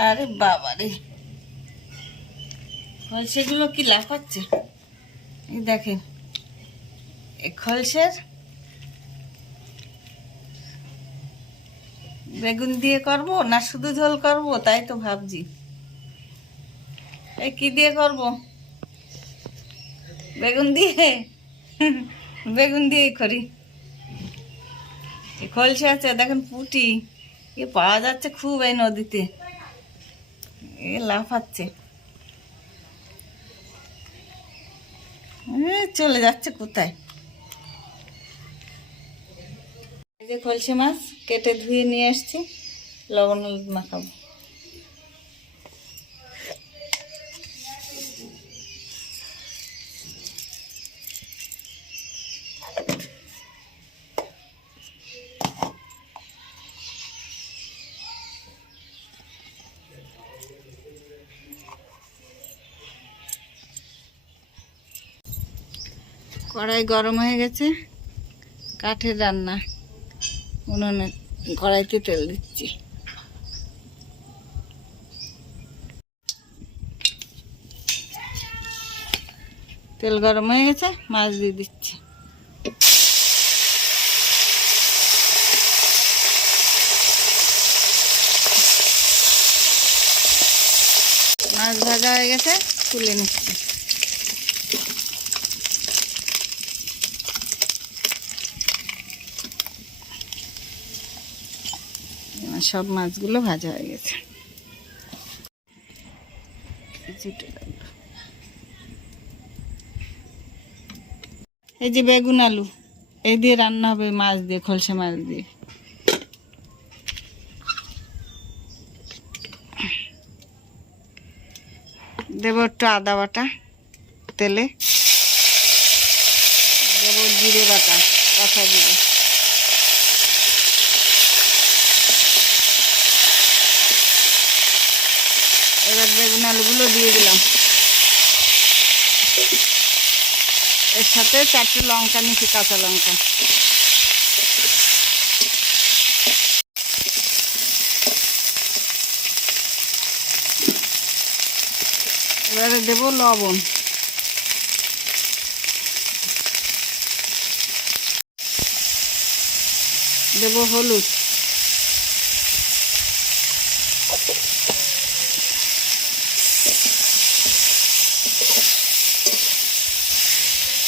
আরে বাবা রে, খলসেগুলো কি লাফাচ্ছে! এই দেখেন, এই খলসের বেগুন দিয়ে করব না শুধু ঝোল করব, তাই তো ভাবছি। এই কি দিয়ে করব? বেগুন দিয়ে। বেগুন দিয়েই করি। এই খলসে আছে, দেখেন পুঁটি এ পাওয়া যাচ্ছে খুব এই নদীতে, এ লাফাচ্ছে, চলে যাচ্ছে কোথায়। এই যে খলসে মাছ কেটে ধুয়ে নিয়ে এসছি, লবণ হলুদ মাখাবো। কড়াই গরম হয়ে গেছে, কাঠের রান্না, উনুনে কড়াইতে তেল দিচ্ছি। তেল গরম হয়ে গেছে, মাছ দিয়ে দিচ্ছি। মাছ ভাজা হয়ে গেছে, তুলে নিচ্ছি। সব মাছগুলো ভাজা হয়ে গেছে। এই যে বেগুন আলু, এই দিয়ে রান্না হবে মাছ দিয়ে, খলসে মাছ দিয়ে। দেব একটু আদা বাটা তেলে, দেব জিরে বাটা, কাঁচা জিরে, এবার বেগুন আলুগুলো দিয়ে দিলাম। এর সাথে 4টে লঙ্কা নিচ্ছি, কাঁচা লঙ্কা। এবারে দেব লবণ, দেব হলুদ,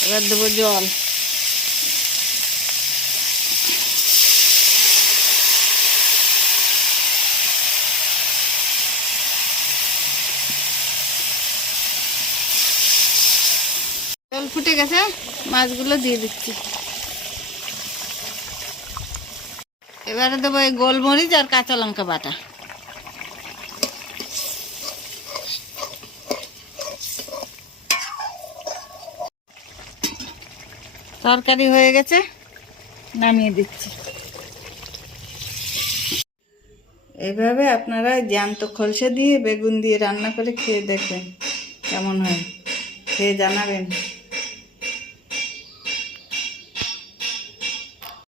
এবার দেবো জল। জল ফুটে গেছে, মাছগুলো দিয়ে দিচ্ছি। এবারে দেবো এই গোলমরিচ আর কাঁচা লঙ্কা বাটা। তরকারি হয়ে গেছে, নামিয়ে দিচ্ছি। এইভাবে আপনারা জ্যান্ত খলসে দিয়ে বেগুন দিয়ে রান্না করে খেয়ে দেখবেন কেমন হয়, খেয়ে জানাবেন।